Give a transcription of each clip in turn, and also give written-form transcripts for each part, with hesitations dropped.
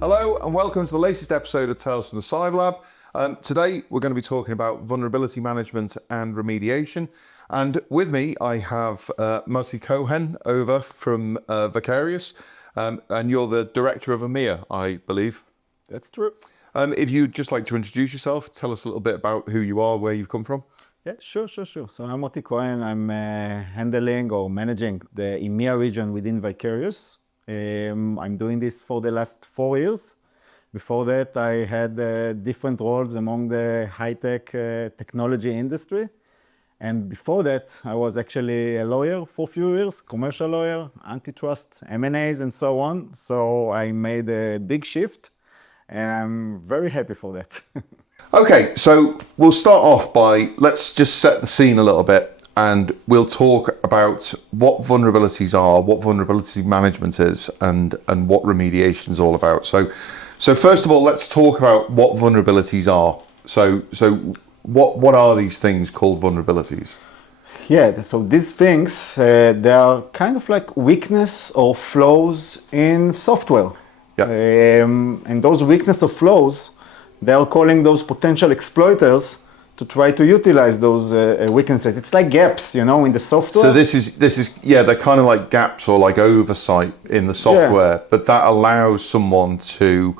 Hello and welcome to the latest episode of Tales from the Cyber Lab. Today we're going to be talking about vulnerability management and remediation. And with me I have Moty Cohen over from Vicarius, and you're the director of EMEA, I believe. That's true. If you'd just like to introduce yourself, tell us a little bit about who you are, where you've come from. Yeah, sure. So I'm Moty Cohen. I'm handling or managing the EMEA region within Vicarius. I'm doing this for the last 4 years. Before that, I had different roles among the high-tech technology industry. And before that, I was actually a lawyer for a few years, commercial lawyer, antitrust, M&As, and so on. So I made a big shift, and I'm very happy for that. Okay, so we'll start off by, let's just set the scene a little bit. And we'll talk about what vulnerabilities are, what vulnerability management is, and what remediation is all about. So first of all, let's talk about what vulnerabilities are. So what are these things called vulnerabilities? Yeah, so these things, they are kind of like weakness or flaws in software. Yeah. And those weakness or flaws, they are calling those potential exploiters to try to utilize those weaknesses. It's like gaps, in the software. So this is yeah, they're kind of like gaps or like oversight in the software, but that allows someone to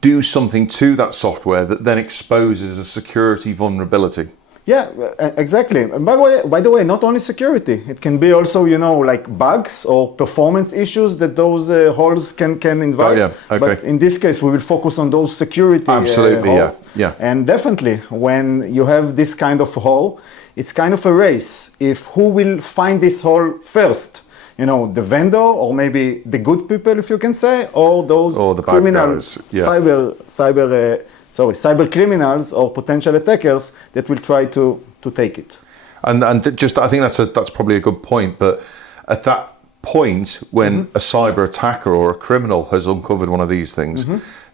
do something to that software that then exposes a security vulnerability. Yeah, exactly. And by the way, not only security, it can be also, like bugs or performance issues that those holes can invite. Oh, yeah. Okay. But in this case, we will focus on those security Absolutely, holes. yeah. And definitely, when you have this kind of hole, it's kind of a race. If who will find this hole first? The vendor, or maybe the good people, if you can say, or those the criminals, cyber criminals or potential attackers that will try to take it. And just, I think that's probably a good point. But at that point, when a cyber attacker or a criminal has uncovered one of these things,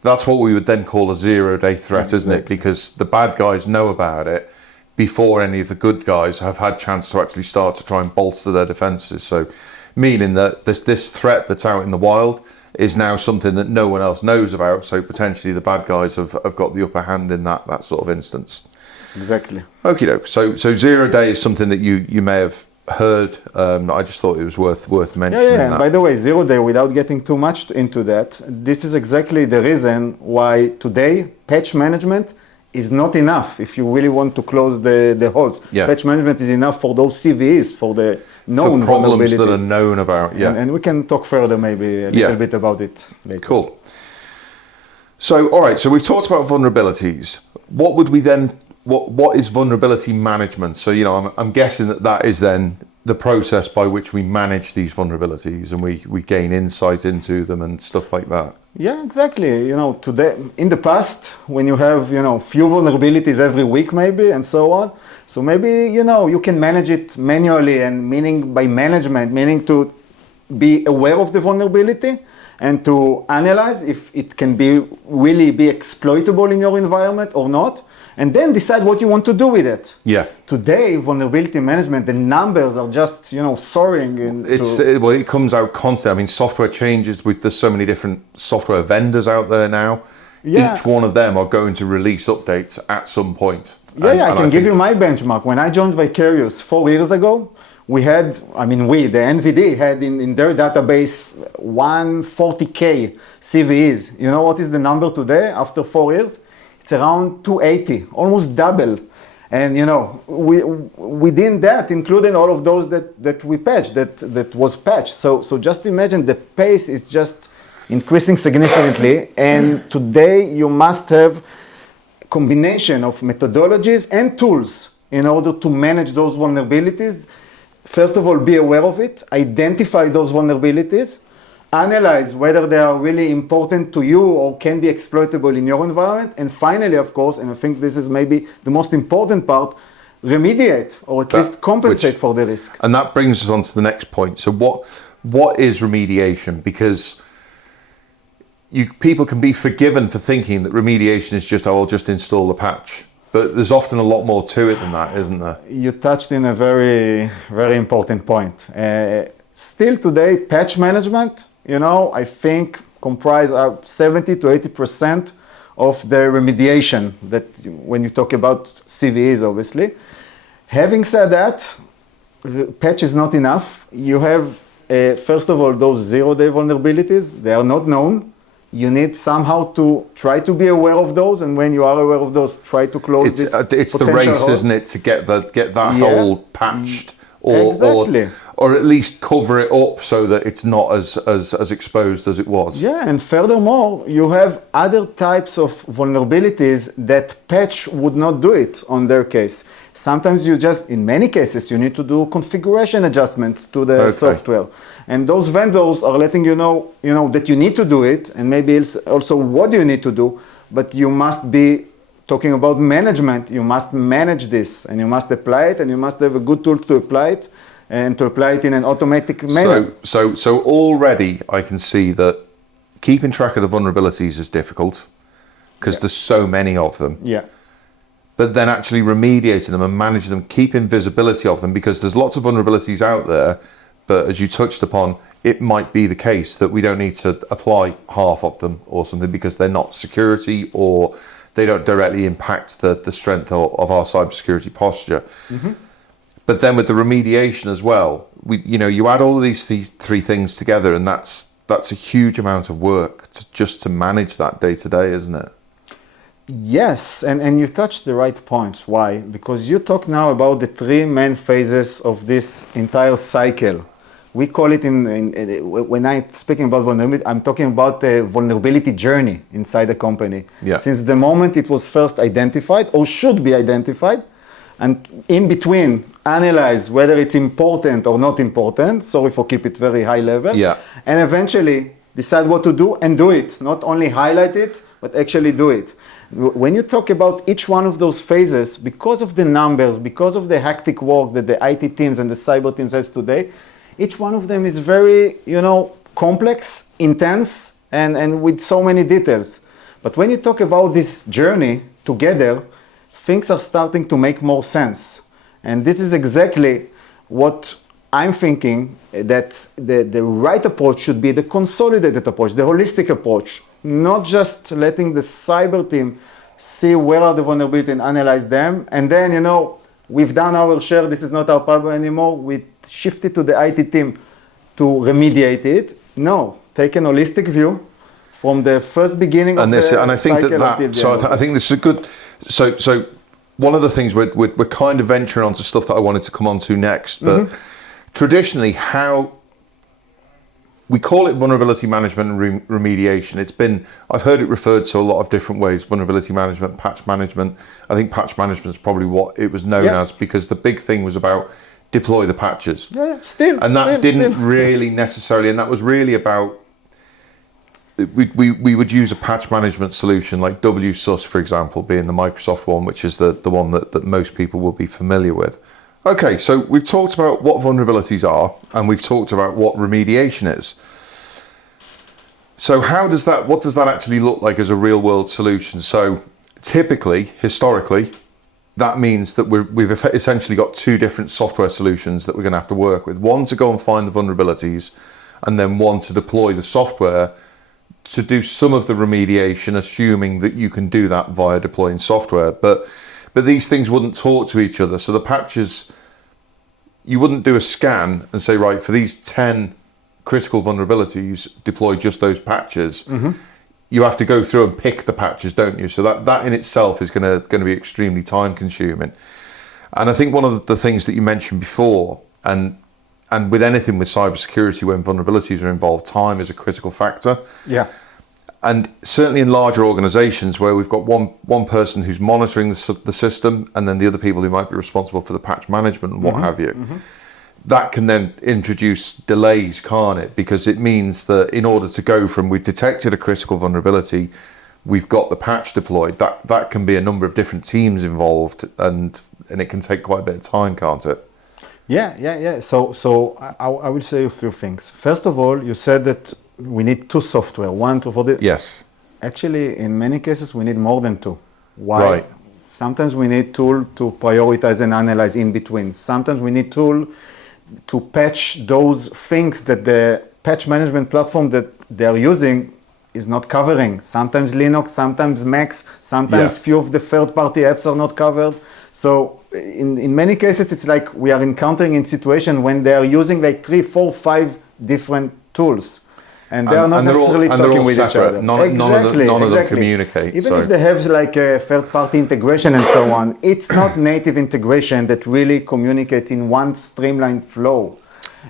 that's what we would then call a zero-day threat, isn't it? Because the bad guys know about it before any of the good guys have had chance to actually start to try and bolster their defenses. So, meaning that this threat that's out in the wild is now something that no one else knows about, so potentially the bad guys have got the upper hand in that sort of instance. Exactly. Okie doke. So zero day is something that you may have heard. I just thought it was worth mentioning. Yeah. That. And by the way, zero day, without getting too much into that, this is exactly the reason why today patch management is not enough if you really want to close the holes. Yeah. Patch management is enough for those CVEs, for the known for problems vulnerabilities that are known about. Yeah. And we can talk further maybe a little bit about it later. Cool. So, all right, so we've talked about vulnerabilities. What would we then, what is vulnerability management? So, I'm guessing that is then the process by which we manage these vulnerabilities and we gain insight into them and stuff like that. Yeah, exactly. Today, in the past, when you have, few vulnerabilities every week maybe and so on, so maybe, you can manage it manually, and meaning by management, meaning to be aware of the vulnerability and to analyze if it can really be exploitable in your environment or not, and then decide what you want to do with it. Yeah. Today, vulnerability management, the numbers are just, soaring. It comes out constantly. I mean, software changes. There's so many different software vendors out there now. Yeah. Each one of them are going to release updates at some point. I can give you my benchmark. When I joined Vicarius 4 years ago, the NVD had in their database 140K CVEs. You know what is the number today after 4 years? It's around 280, almost double. And within that, including all of those that we patched, that was patched. So just imagine the pace is just increasing significantly. And today you must have a combination of methodologies and tools in order to manage those vulnerabilities. First of all, be aware of it, identify those vulnerabilities, analyze whether they are really important to you or can be exploitable in your environment. And finally, of course, and I think this is maybe the most important part, remediate or at least compensate for the risk. And that brings us on to the next point. So what is remediation? Because people can be forgiven for thinking that remediation is just, I'll just install the patch. But there's often a lot more to it than that, isn't there? You touched in a very, very important point. Still today, patch management, I think comprise 70 to 80% of the remediation that when you talk about CVEs, obviously. Having said that, patch is not enough. You have, first of all, those zero-day vulnerabilities. They are not known. You need somehow to try to be aware of those, and when you are aware of those, try to close it's the race, holes. isn't it, to get that hole patched Exactly. or at least cover it up so that it's not as exposed as it was. Yeah, and furthermore, you have other types of vulnerabilities that patch would not do it on their case. Sometimes in many cases, you need to do configuration adjustments to the software. And those vendors are letting you know that you need to do it, and maybe also what you need to do, but you must be talking about management. You must manage this, and you must apply it, and you must have a good tool to apply it, and to apply it in an automatic manner. So already I can see that keeping track of the vulnerabilities is difficult because there's so many of them. Yeah. But then actually remediating them and managing them, keeping visibility of them, because there's lots of vulnerabilities out there, but as you touched upon, it might be the case that we don't need to apply half of them or something because they're not security or they don't directly impact the strength of our cybersecurity posture. Mm-hmm. But then with the remediation as well, you add all of these three things together, and that's a huge amount of work just to manage that day to day, isn't it? Yes, and you touched the right points. Why? Because you talk now about the three main phases of this entire cycle. We call it when I'm speaking about vulnerability, I'm talking about the vulnerability journey inside the company. Yeah. Since the moment it was first identified or should be identified, and in between analyze whether it's important or not important. Sorry for keep it very high level. Yeah. And eventually decide what to do and do it. Not only highlight it, but actually do it. When you talk about each one of those phases, because of the numbers, because of the hectic work that the IT teams and the cyber teams has today, each one of them is very, complex, intense, and with so many details. But when you talk about this journey together, things are starting to make more sense. And this is exactly what I'm thinking, that the right approach should be the consolidated approach, the holistic approach, not just letting the cyber team see where are the vulnerabilities and analyze them. And then, we've done our share, this is not our problem anymore, we shift it to the IT team to remediate it. No, take an holistic view from the first beginning of the cycle. And I think I think this is a good, so one of the things we're kind of venturing onto stuff that I wanted to come on to next, but traditionally how we call it vulnerability management and remediation. I've heard it referred to a lot of different ways: vulnerability management, patch management. I think patch management is probably what it was known as, because the big thing was about deploy the patches. And that didn't really necessarily, and that was really about, we would use a patch management solution like WSUS, for example, being the Microsoft one, which is the one that most people will be familiar with. Okay, so we've talked about what vulnerabilities are, and we've talked about what remediation is. So what does that actually look like as a real world solution? So typically, historically, that means that we've essentially got two different software solutions that we're going to have to work with. One to go and find the vulnerabilities, and then one to deploy the software to do some of the remediation, assuming that you can do that via deploying software. But these things wouldn't talk to each other. So the patches, you wouldn't do a scan and say, right, for these 10 critical vulnerabilities, deploy just those patches. Mm-hmm. You have to go through and pick the patches, don't you? So that in itself is going to be extremely time consuming. And I think one of the things that you mentioned before, and with anything with cybersecurity, when vulnerabilities are involved, time is a critical factor. Yeah. And certainly in larger organizations where we've got one person who's monitoring the system, and then the other people who might be responsible for the patch management and what have you, that can then introduce delays, can't it? Because it means that in order to go from we've detected a critical vulnerability, we've got the patch deployed, that can be a number of different teams involved, and it can take quite a bit of time, can't it? Yeah. So I will say a few things. First of all, you said that we need two software. One for the... Yes. Actually, in many cases, we need more than two. Why? Right. Sometimes we need tool to prioritize and analyze in between. Sometimes we need tool to patch those things that the patch management platform that they are using is not covering. Sometimes Linux, sometimes Macs, sometimes few of the third-party apps are not covered. So in many cases, it's like we are encountering in situation when they are using like 3, 4, 5 different tools. And they are not necessarily talking with each other. None of them communicate. Even if they have like a third-party integration and so on, it's not native integration that really communicates in one streamlined flow.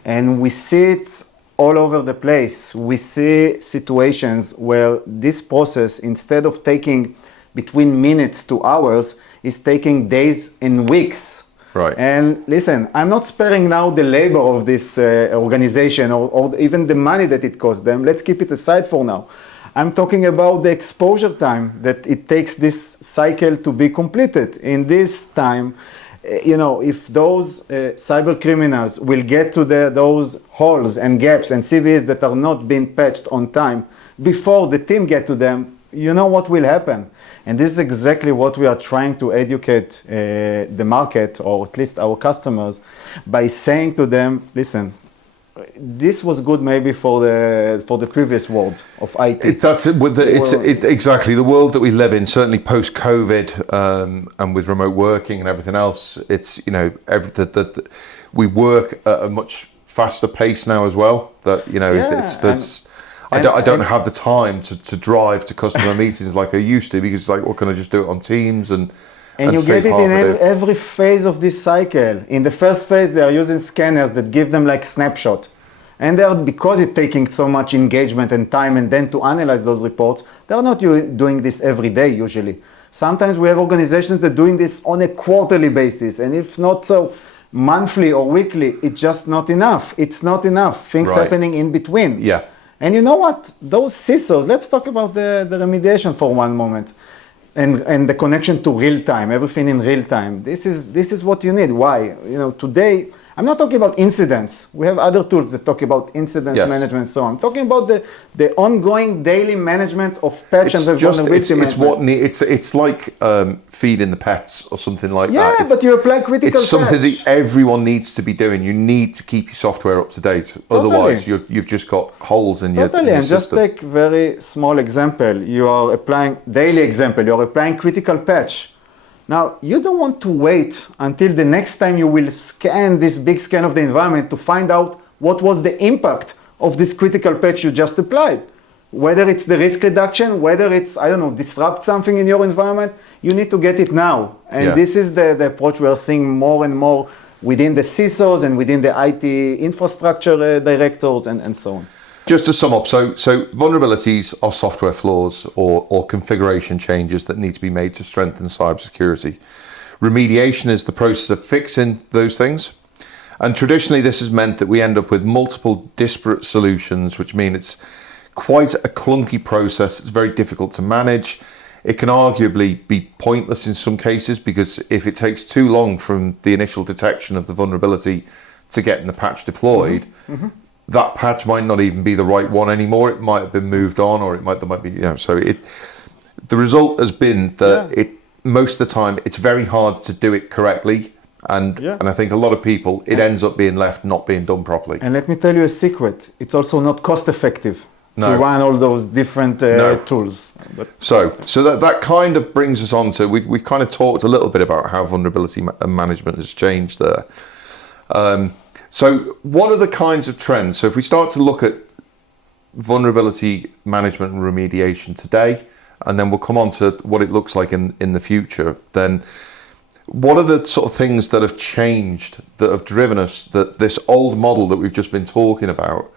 And we see it all over the place. We see situations where this process, instead of taking between minutes to hours, is taking days and weeks. Right. And listen, I'm not sparing now the labor of this organization or even the money that it costs them. Let's keep it aside for now. I'm talking about the exposure time that it takes this cycle to be completed. In this time, if those cyber criminals will get to those holes and gaps and CVEs that are not being patched on time before the team get to them, you know what will happen. And this is exactly what we are trying to educate the market, or at least our customers, by saying to them, listen, this was good maybe for the previous world of IT. Exactly the world that we live in. Certainly post COVID, and with remote working and everything else, it's we work at a much faster pace now as well. I don't have the time to drive to customer meetings like I used to, because it's like, what can I just do it on Teams and you get it in every phase of this cycle. In the first phase, they are using scanners that give them like snapshot. And because it's taking so much engagement and time and then to analyze those reports, they're not doing this every day usually. Sometimes we have organizations that are doing this on a quarterly basis. And if not so monthly or weekly, it's just not enough. It's not enough. Things happening in between. Yeah. And you know what? Those CISOs, let's talk about the remediation for one moment. And the connection to real time, everything in real time. This is what you need. Why? Today, I'm not talking about incidents. We have other tools that talk about incidents management and so on. I'm talking about the ongoing daily management of patch and vulnerability management. It's like feeding the pets or something like that. Yeah, but you apply critical patch. It's something that everyone needs to be doing. You need to keep your software up to date. Otherwise, you've just got holes in your system. And just take very small example. You are applying daily example. You are applying critical patch. Now, you don't want to wait until the next time you will scan this big scan of the environment to find out what was the impact of this critical patch you just applied. Whether it's the risk reduction, whether it's, disrupt something in your environment, you need to get it now. And this is the approach we are seeing more and more within the CISOs and within the IT infrastructure directors and so on. Just to sum up, so vulnerabilities are software flaws or configuration changes that need to be made to strengthen cybersecurity. Remediation is the process of fixing those things. And traditionally, this has meant that we end up with multiple disparate solutions, which mean it's quite a clunky process. It's very difficult to manage. It can arguably be pointless in some cases, because if it takes too long from the initial detection of the vulnerability to getting the patch deployed, that patch might not even be the right one anymore. It might have been moved on, or there might be, so the result has been that most of the time it's very hard to do it correctly. And I think a lot of people, it ends up being left not being done properly. And let me tell you a secret. It's also not cost effective to run all those different tools. So that kind of brings us on to, we've kind of talked a little bit about how vulnerability management has changed there. So what are the kinds of trends? So if we start to look at vulnerability management and remediation today, and then we'll come on to what it looks like in the future, then what are the sort of things that have changed, that have driven us, that this old model that we've just been talking about,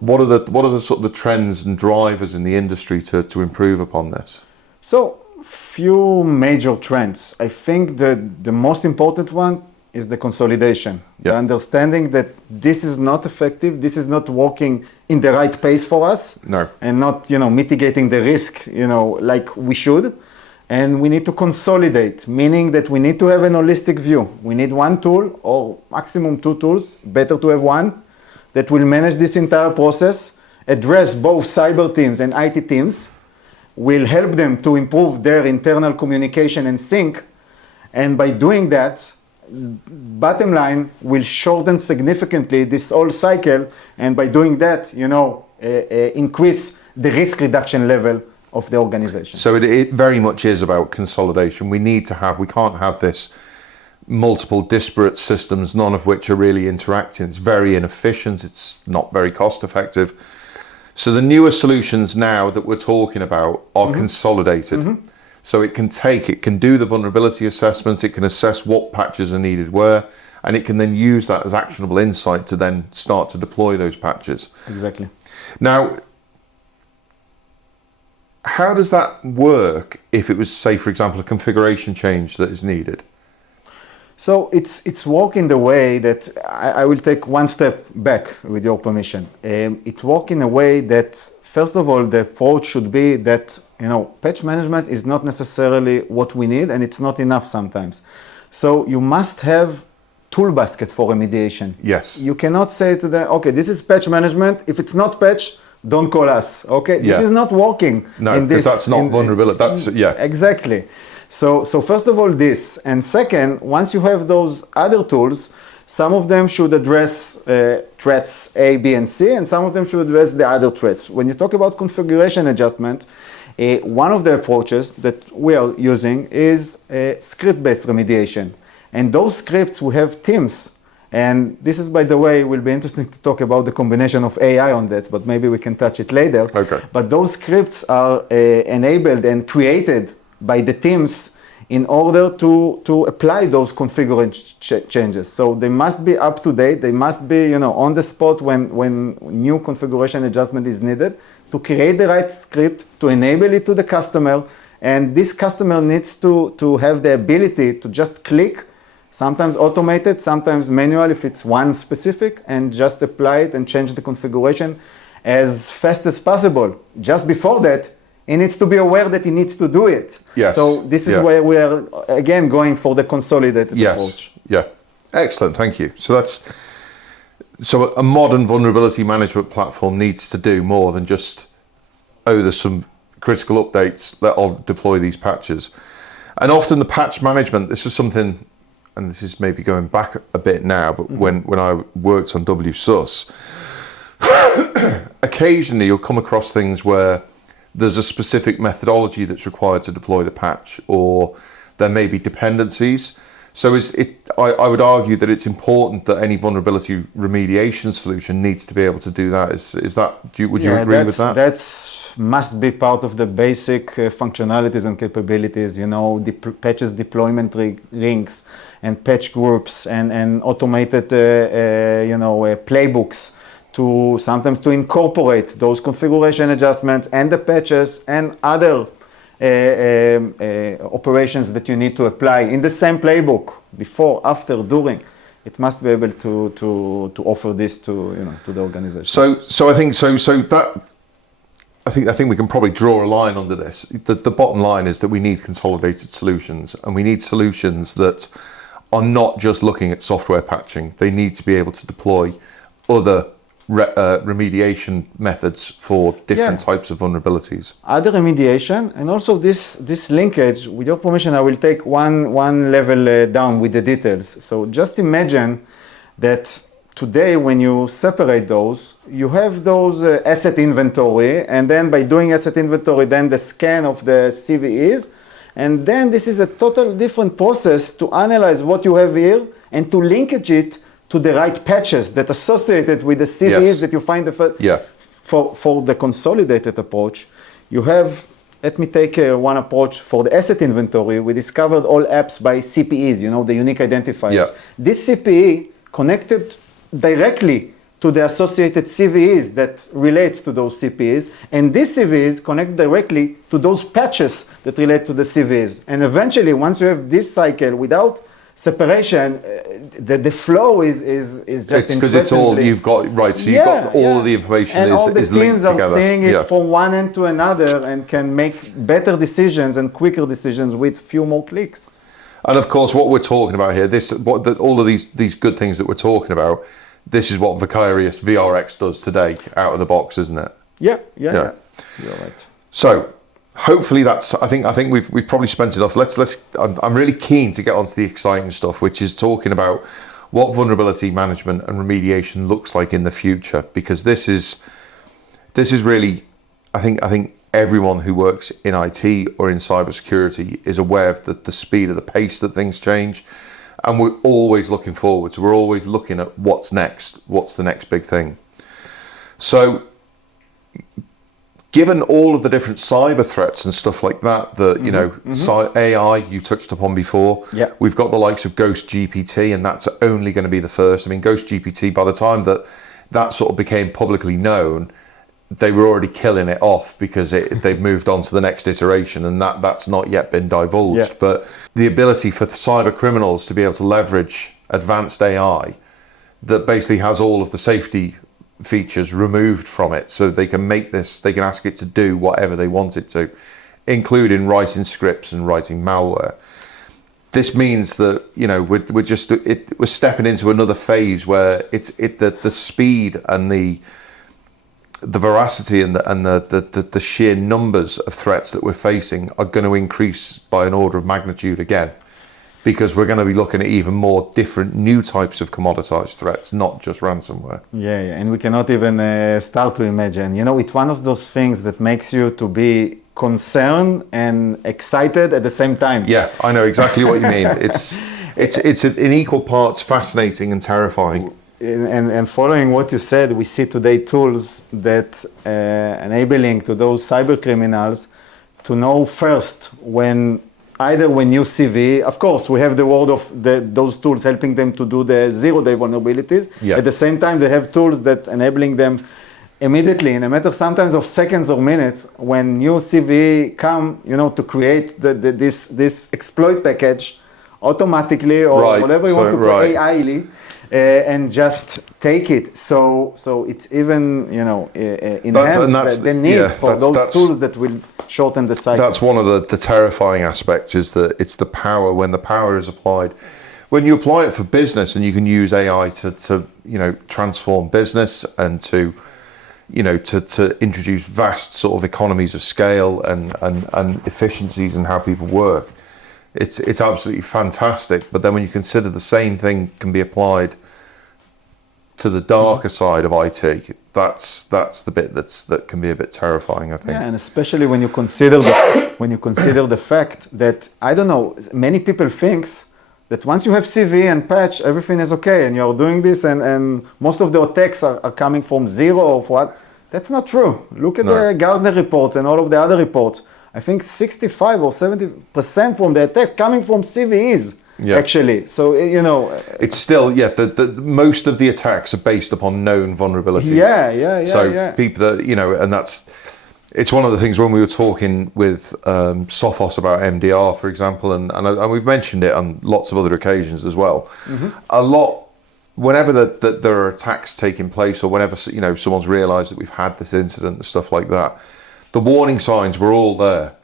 what are the sort of the trends and drivers in the industry to improve upon this? So, few major trends. I think the most important one is the consolidation. The understanding that this is not effective, this is not working in the right pace for us, and not mitigating the risk like we should. And we need to consolidate, meaning that we need to have an holistic view. We need one tool or maximum two tools, better to have one, that will manage this entire process, address both cyber teams and IT teams, will help them to improve their internal communication and sync. And by doing that, bottom line, will shorten significantly this whole cycle. And by doing that, increase the risk reduction level of the organization. So it very much is about consolidation. We can't have this multiple disparate systems, none of which are really interacting. It's very inefficient. It's not very cost effective. So the newer solutions now that we're talking about are consolidated. So it can do the vulnerability assessments, it can assess what patches are needed where, and it can then use that as actionable insight to then start to deploy those patches. Exactly. Now, how does that work if it was, say, for example, a configuration change that is needed? So it's work in the way that I will take one step back with your permission. It work in a way that, first of all, the approach should be that, patch management is not necessarily what we need, and it's not enough sometimes. So you must have tool basket for remediation. Yes. You cannot say to them, okay, this is patch management. If it's not patch, don't call us. Okay, this is not working. No, because that's not vulnerability. That's exactly. So first of all, this, and second, once you have those other tools, some of them should address threats A, B, and C, and some of them should address the other threats. When you talk about configuration adjustment, one of the approaches that we are using is script-based remediation. And those scripts, we have teams. And this is, by the way, will be interesting to talk about the combination of AI on that, but maybe we can touch it later. Okay. But those scripts are enabled and created by the teams in order to apply those configuration changes. So they must be up to date. They must be, on the spot when new configuration adjustment is needed, to create the right script, to enable it to the customer. And this customer needs to have the ability to just click, sometimes automated, sometimes manual if it's one specific, and just apply it and change the configuration as fast as possible. Just before that, he needs to be aware that he needs to do it. Yes. So this is where we are, again, going for the consolidated approach. Yeah. Excellent. Thank you. So a modern vulnerability management platform needs to do more than just, there's some critical updates, I'll deploy these patches. And often the patch management, this is something, and this is maybe going back a bit now, but when I worked on WSUS, occasionally you'll come across things where there's a specific methodology that's required to deploy the patch, or there may be dependencies. So I would argue that it's important that any vulnerability remediation solution needs to be able to do that. Would you agree with that? That must be part of the basic functionalities and capabilities, patches deployment rings and patch groups and automated, playbooks to sometimes to incorporate those configuration adjustments and the patches and other operations that you need to apply in the same playbook, before, after, during. It must be able to offer this to the organization. So I think we can probably draw a line under this. The bottom line is that we need consolidated solutions, and we need solutions that are not just looking at software patching. They need to be able to deploy other remediation methods for different types of vulnerabilities. Other remediation, and also this linkage, with your permission, I will take one level down with the details. So just imagine that today when you separate those, you have those asset inventory, and then by doing asset inventory, then the scan of the CVEs, and then this is a total different process to analyze what you have here and to linkage it to the right patches that associated with the CVEs that you find for the consolidated approach. You have, let me take one approach for the asset inventory. We discovered all apps by CPEs, the unique identifiers. Yeah. This CPE connected directly to the associated CVEs that relates to those CPEs, and these CVEs connect directly to those patches that relate to the CVEs. And eventually, once you have this cycle without separation, the flow is just it's because it's all you've got, right? So you've got all of the information and all the is linked teams together. are seeing it from one end to another and can make better decisions and quicker decisions with few more clicks. And of course, what we're talking about here, all of these good things that we're talking about, this is what Vicarius VRX does today, out of the box, isn't it? Yeah. You're right. So hopefully that's. I think we've probably spent enough. I'm really keen to get onto the exciting stuff, which is talking about what vulnerability management and remediation looks like in the future, because this is really I think everyone who works in IT or in cybersecurity is aware of the speed of the pace that things change, and we're always looking forward. So we're always looking at what's next, what's the next big thing. So given all of the different cyber threats and stuff like that, you know, AI you touched upon before, we've got the likes of Ghost GPT, and that's only going to be the first. I mean, Ghost GPT, by the time that sort of became publicly known, they were already killing it off because they've moved on to the next iteration, and that's not yet been divulged. But the ability for cyber criminals to be able to leverage advanced AI that basically has all of the safety features removed from it, so they can ask it to do whatever they want it to, including writing scripts and writing malware. This means that, you know, we're stepping into another phase where the speed and the veracity and the sheer numbers of threats that we're facing are going to increase by an order of magnitude again, because we're going to be looking at even more different new types of commoditized threats, not just ransomware. Yeah, and we cannot even start to imagine. You know, it's one of those things that makes you to be concerned and excited at the same time. Yeah, I know exactly what you mean. It's in equal parts fascinating and terrifying. And following what you said, we see today tools that enabling to those cyber criminals to know first when you CVE. Of course, we have the word of those tools helping them to do the zero-day vulnerabilities. At the same time, they have tools that enabling them immediately, in a matter sometimes of seconds or minutes, when new CVE come, you know, to create this exploit package automatically or whatever you want to put AI-ly. And just take it. So it's even, you know, enhance the need for those tools that will shorten the cycle. That's one of the terrifying aspects, is that it's the power, when the power is applied. When you apply it for business, and you can use AI to you know, transform business and to, you know, to introduce vast sort of economies of scale and efficiencies in how people work. It's absolutely fantastic. But then when you consider the same thing can be applied to the darker side of IT, that's the bit that can be a bit terrifying, I think. Yeah, and especially when you consider the fact that, I don't know, many people thinks that once you have CVE and patch, everything is okay, and you're doing this, and most of the attacks are coming from zero or what. That's not true. Look at the Gartner reports and all of the other reports. I think 65 or 70% from the attacks coming from CVEs, actually. So, you know... It's still, the most of the attacks are based upon known vulnerabilities. So people that, you know, and it's one of the things when we were talking with Sophos about MDR, for example, and we've mentioned it on lots of other occasions as well. Whenever there are attacks taking place, or whenever, you know, someone's realized that we've had this incident and stuff like that, the warning signs were all there.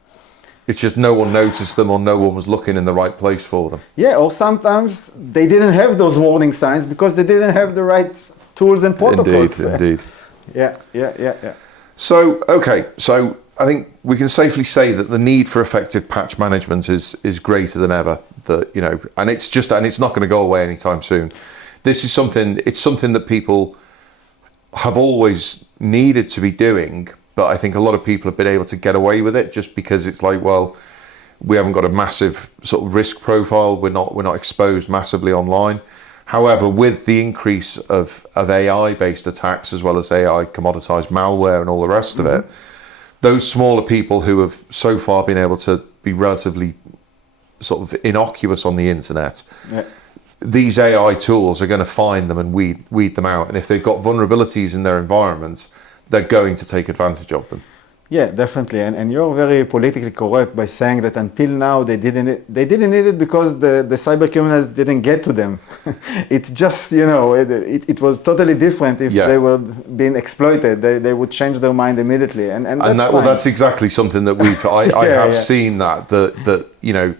It's just no one noticed them, or no one was looking in the right place for them. Yeah, or sometimes they didn't have those warning signs because they didn't have the right tools and protocols. Indeed. Yeah. So, okay, so I think we can safely say that the need for effective patch management is greater than ever. That, you know, and it's not going to go away anytime soon. This is something that people have always needed to be doing. But I think a lot of people have been able to get away with it just because it's like, well, we haven't got a massive sort of risk profile. We're not exposed massively online. However, with the increase of AI-based attacks, as well as AI commoditized malware and all the rest of it, those smaller people who have so far been able to be relatively sort of innocuous on the internet, these AI tools are going to find them and weed them out. And if they've got vulnerabilities in their environment, they're going to take advantage of them. Yeah, definitely. And you're very politically correct by saying that until now they didn't need it because the cyber criminals didn't get to them. It's just, you know, it was totally different if they were being exploited. They would change their mind immediately. And that's exactly something that I have seen that you know,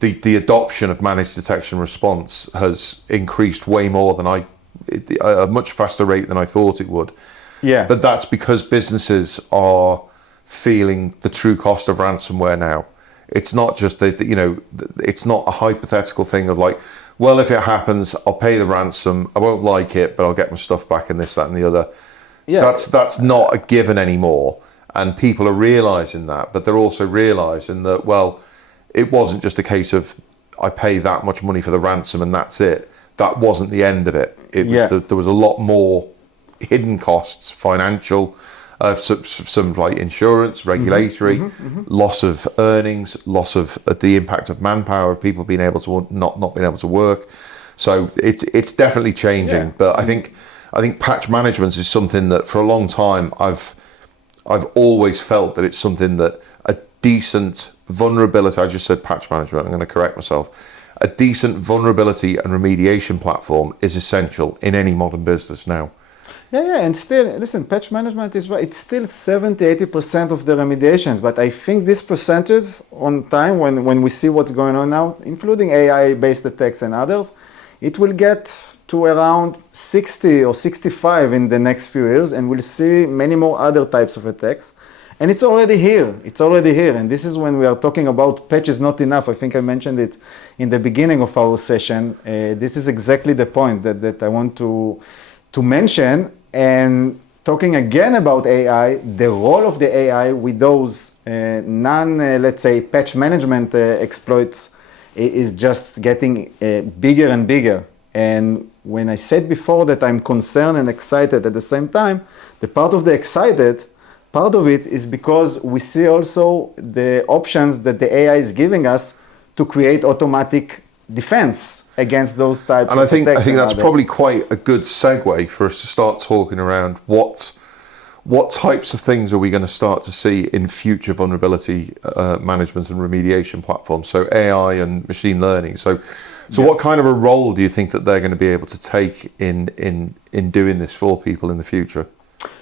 the adoption of managed detection response has increased way more than a much faster rate than I thought it would. Yeah. But that's because businesses are feeling the true cost of ransomware now. It's not just you know, it's not a hypothetical thing of like, well, if it happens, I'll pay the ransom. I won't like it, but I'll get my stuff back and this, that, and the other. Yeah. That's not a given anymore. And people are realizing that, but they're also realizing that, well, it wasn't just a case of I pay that much money for the ransom and that's it. That wasn't the end of it. It was there was a lot more hidden costs, financial, some like insurance, regulatory, loss of earnings, loss of the impact of manpower, of people being able to not being able to work. So it's definitely changing. But I think patch management is something that for a long time I've always felt that it's something that a decent vulnerability, I just said patch management, I'm going to correct myself, a decent vulnerability and remediation platform is essential in any modern business now. And still, listen, patch management is it's still 70-80% of the remediations, but I think this percentage on time, when we see what's going on now, including AI-based attacks and others, it will get to around 60 or 65 in the next few years, and we'll see many more other types of attacks. And it's already here. It's already here. And this is when we are talking about patch is not enough. I think I mentioned it in the beginning of our session. This is exactly the point that I want to mention. And talking again about AI, the role of the AI with those let's say, patch management exploits is just getting bigger and bigger. And when I said before that I'm concerned and excited at the same time, the part of the excited, part of it is because we see also the options that the AI is giving us to create automatic defense against those types of attacks. And I think that's probably quite a good segue for us to start talking around what types of things are we going to start to see in future vulnerability management and remediation platforms, so AI and machine learning. So what kind of a role do you think that they're going to be able to take in doing this for people in the future?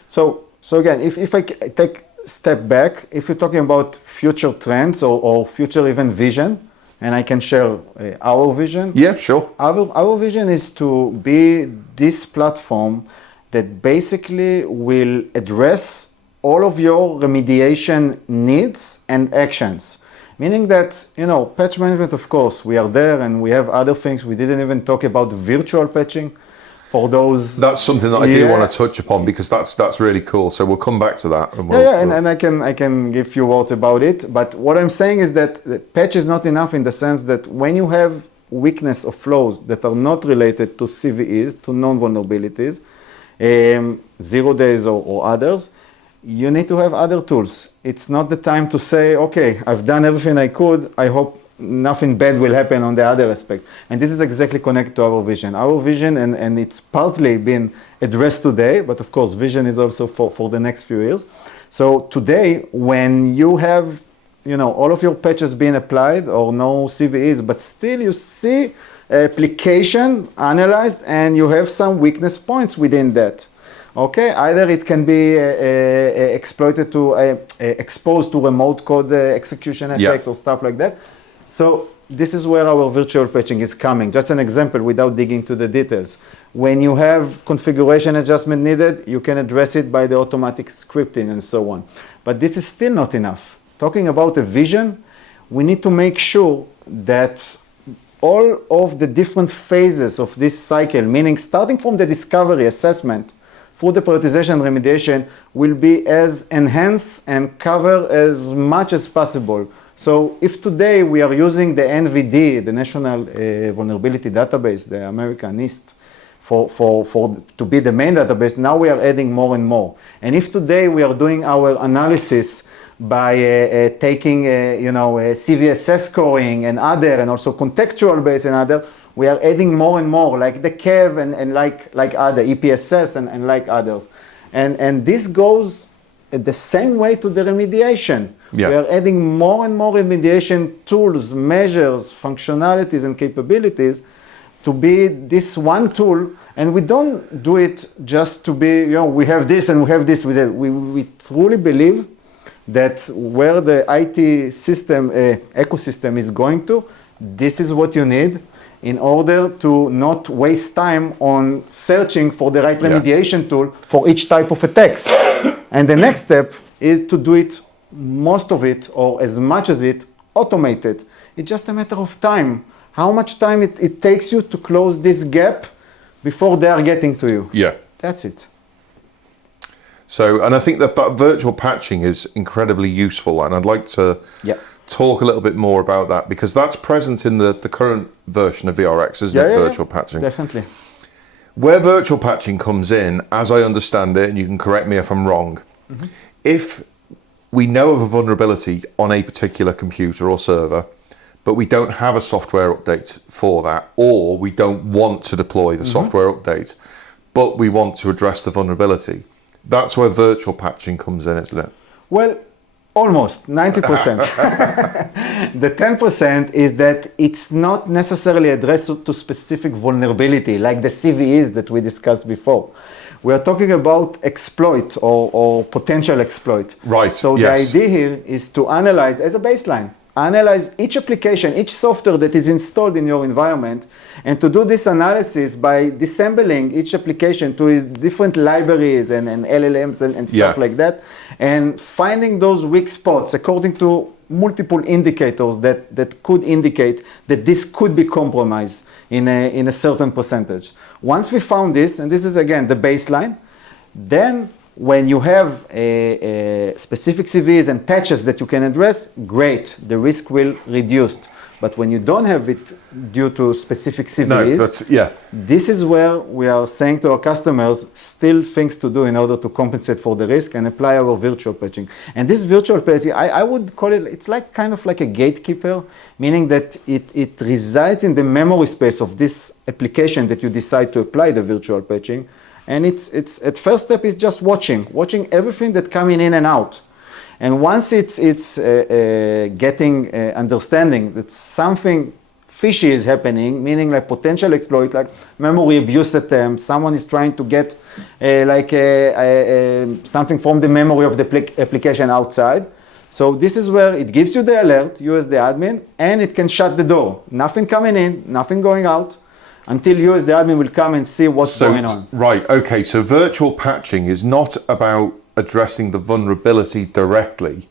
So again, if I take a step back, if you're talking about future trends or future even vision, and I can share our vision. Yeah, sure. Our vision is to be this platform that basically will address all of your remediation needs and actions. Meaning that, patch management, of course, we are there and we have other things. We didn't even talk about virtual patching for those. That's something that I do want to touch upon because that's really cool. So we'll come back to that. And and I can give few words about it. But what I'm saying is that the patch is not enough in the sense that when you have weakness or flaws that are not related to CVEs, to known vulnerabilities, 0 days or others, you need to have other tools. It's not the time to say, okay, I've done everything I could. I hope nothing bad will happen on the other aspect. And this is exactly connected to our vision. Our vision, and it's partly been addressed today, but of course, vision is also for the next few years. So today, when you have, all of your patches being applied or no CVEs, but still you see application analyzed and you have some weakness points within that. Okay, either it can be exploited to exposed to remote code execution attacks or stuff like that. So this is where our virtual patching is coming. Just an example without digging into the details. When you have configuration adjustment needed, you can address it by the automatic scripting and so on. But this is still not enough. Talking about a vision, we need to make sure that all of the different phases of this cycle, meaning starting from the discovery assessment through the prioritization and remediation, will be as enhanced and cover as much as possible. So if today we are using the NVD, the National Vulnerability Database, the American NIST, to be the main database, now we are adding more and more. And if today we are doing our analysis by taking, CVSS scoring and other, and also contextual based and other, we are adding more and more, like the KEV and like other, EPSS and like others. And this goes the same way to the remediation. Yeah. We are adding more and more remediation tools, measures, functionalities, and capabilities to be this one tool. And we don't do it just to be, we have this and we have this. We truly believe that where the IT system, ecosystem is going to, this is what you need in order to not waste time on searching for the right remediation tool for each type of attacks. And the next step is to do it, most of it, or as much as it, automated. It's just a matter of time. How much time it takes you to close this gap before they are getting to you. Yeah. That's it. So, and I think that virtual patching is incredibly useful, and I'd like to talk a little bit more about that, because that's present in the current version of VRX, isn't it? Virtual patching. Definitely. Where virtual patching comes in, as I understand it, and you can correct me if I'm wrong, if we know of a vulnerability on a particular computer or server, but we don't have a software update for that, or we don't want to deploy the software update, but we want to address the vulnerability, that's where virtual patching comes in, isn't it? Well, almost 90%. The 10% is that it's not necessarily addressed to specific vulnerability, like the CVEs that we discussed before. We are talking about exploit or potential exploit. Right. So the idea here is to analyze as a baseline. Analyze each application, each software that is installed in your environment, and to do this analysis by disassembling each application to its different libraries and LLMs and stuff like that, and finding those weak spots according to multiple indicators that could indicate that this could be compromised in a certain percentage. Once we found this, and this is again the baseline, then when you have a specific CVEs and patches that you can address, great, the risk will reduce. But when you don't have it due to specific CVEs, this is where we are saying to our customers, still things to do in order to compensate for the risk and apply our virtual patching. And this virtual patching, I would call it, it's like kind of like a gatekeeper, meaning that it resides in the memory space of this application that you decide to apply the virtual patching. And it's at first step is just watching everything that coming in and out. And once it's getting understanding that something fishy is happening, meaning like potential exploit, like memory abuse attempt, someone is trying to get something from the memory of the application outside. So this is where it gives you the alert, you as the admin, and it can shut the door. Nothing coming in, nothing going out, until you as the admin will come and see what's going on. Right, okay, so virtual patching is not about addressing the vulnerability directly.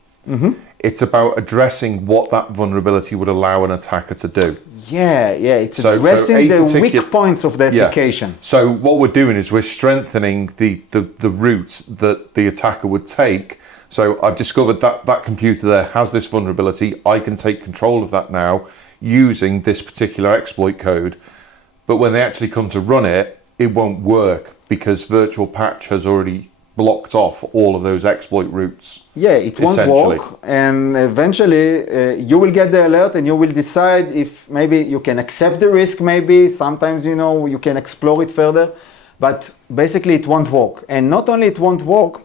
It's about addressing what that vulnerability would allow an attacker to do. It's addressing the weak points of the application. So what we're doing is we're strengthening the routes that the attacker would take. So I've discovered that that computer there has this vulnerability. I can take control of that now using this particular exploit code. But when they actually come to run it, it won't work because virtual patch has already blocked off all of those exploit routes. It won't work, and eventually you will get the alert and you will decide if maybe you can accept the risk, maybe sometimes you can explore it further, but basically it won't work. And not only it won't work,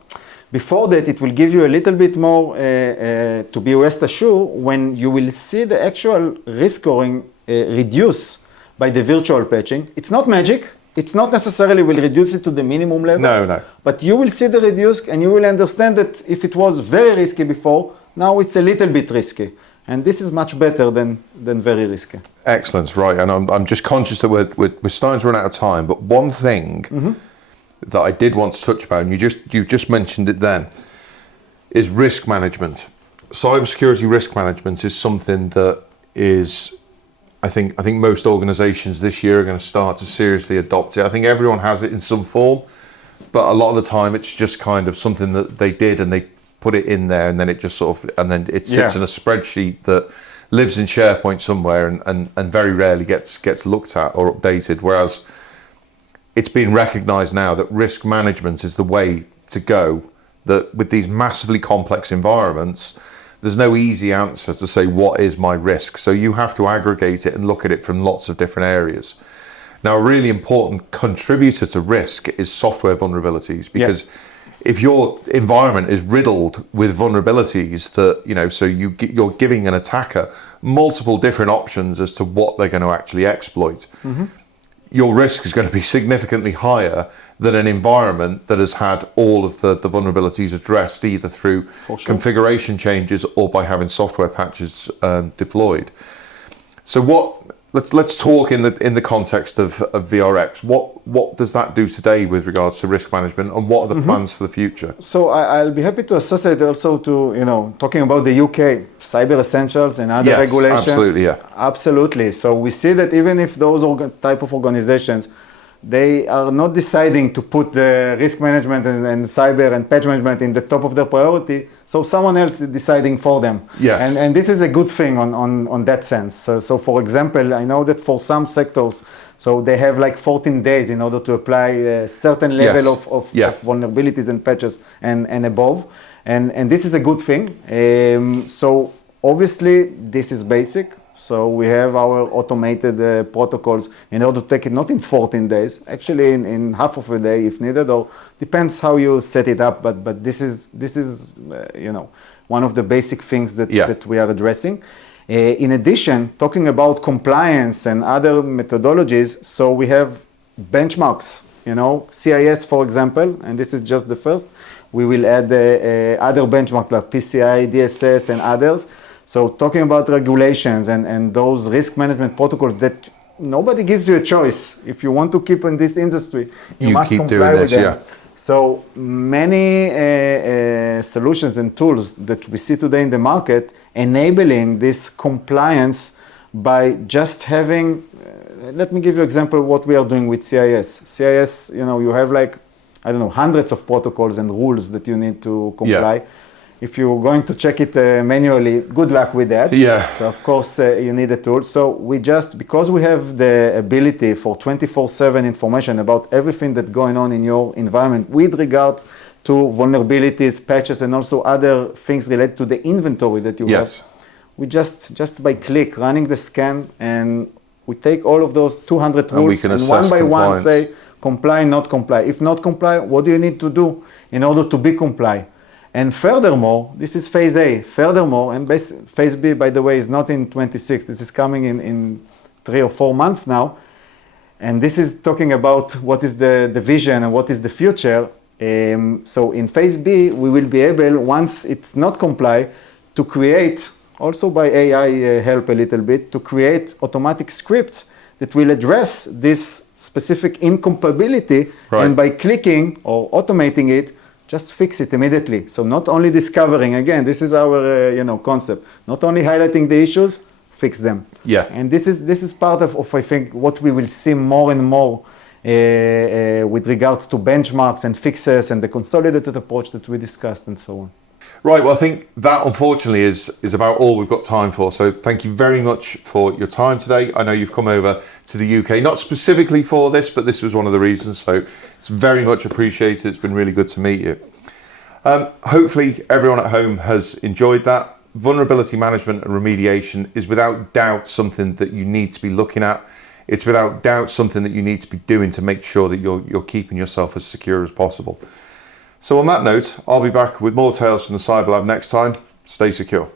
before that it will give you a little bit more to be rest assured when you will see the actual risk scoring reduce by the virtual patching. It's not magic. It's not necessarily will reduce it to the minimum level. No. But you will see the reduce and you will understand that if it was very risky before, now it's a little bit risky. And this is much better than very risky. Excellent, right. And I'm just conscious that we're starting to run out of time. But one thing that I did want to touch about, and you just mentioned it then, is risk management. Cybersecurity risk management is something that is, I think most organizations this year are going to start to seriously adopt it. I think everyone has it in some form, but a lot of the time it's just kind of something that they did and they put it in there and then it just sort of, and then it sits in a spreadsheet that lives in SharePoint somewhere and very rarely gets looked at or updated. Whereas it's been recognized now that risk management is the way to go, that with these massively complex environments, there's no easy answer to say what is my risk. So you have to aggregate it and look at it from lots of different areas. Now, a really important contributor to risk is software vulnerabilities, because if your environment is riddled with vulnerabilities that, so you're giving an attacker multiple different options as to what they're going to actually exploit, your risk is going to be significantly higher than an environment that has had all of the vulnerabilities addressed either through configuration changes or by having software patches deployed. So let's talk in the context of VRX. What does that do today with regards to risk management, and what are the plans for the future? So I'll be happy to associate also to talking about the UK Cyber Essentials and other regulations. Absolutely, yeah. Absolutely. So we see that even if those type of organizations they are not deciding to put the risk management and cyber and patch management in the top of their priority, so someone else is deciding for them. Yes. And this is a good thing on that sense. So for example, I know that for some sectors, so they have like 14 days in order to apply a certain level of vulnerabilities and patches and above. And this is a good thing. So obviously this is basic. So we have our automated protocols in order to take it not in 14 days, actually in half of a day if needed, or depends how you set it up. But this is one of the basic things that we are addressing. In addition, talking about compliance and other methodologies, so we have benchmarks, CIS, for example, and this is just the first. We will add other benchmarks like PCI, DSS, and others. So talking about regulations and those risk management protocols that nobody gives you a choice. If you want to keep in this industry, you must keep comply doing with this, them. So many solutions and tools that we see today in the market enabling this compliance by just having, let me give you an example of what we are doing with CIS. CIS, you have hundreds of protocols and rules that you need to comply. Yeah. If you're going to check it manually, good luck with that. Yeah. So of course you need a tool. So because we have the ability for 24/7 information about everything that's going on in your environment with regards to vulnerabilities, patches, and also other things related to the inventory that you have. We just by click running the scan, and we take all of those 200 rules and one by one say comply, not comply. If not comply, what do you need to do in order to be comply? And furthermore, this is phase A. Furthermore, and phase B, by the way, is not in 26. This is coming in 3 or 4 months now. And this is talking about what is the vision and what is the future. So in phase B, we will be able, once it's not comply, to create, also by AI help a little bit, to create automatic scripts that will address this specific incompatibility. Right. And by clicking or automating it, just fix it immediately. So not only discovering, again, this is our concept, not only highlighting the issues, fix them. Yeah. And this is part of I think what we will see more and more with regards to benchmarks and fixes and the consolidated approach that we discussed and so on. Right, well, I think that unfortunately is about all we've got time for. So thank you very much for your time today. I know you've come over to the UK, not specifically for this, but this was one of the reasons. So it's very much appreciated. It's been really good to meet you. Hopefully everyone at home has enjoyed that. Vulnerability management and remediation is without doubt something that you need to be looking at. It's without doubt something that you need to be doing to make sure that you're keeping yourself as secure as possible. So on that note, I'll be back with more tales from the Cyber Lab next time. Stay secure.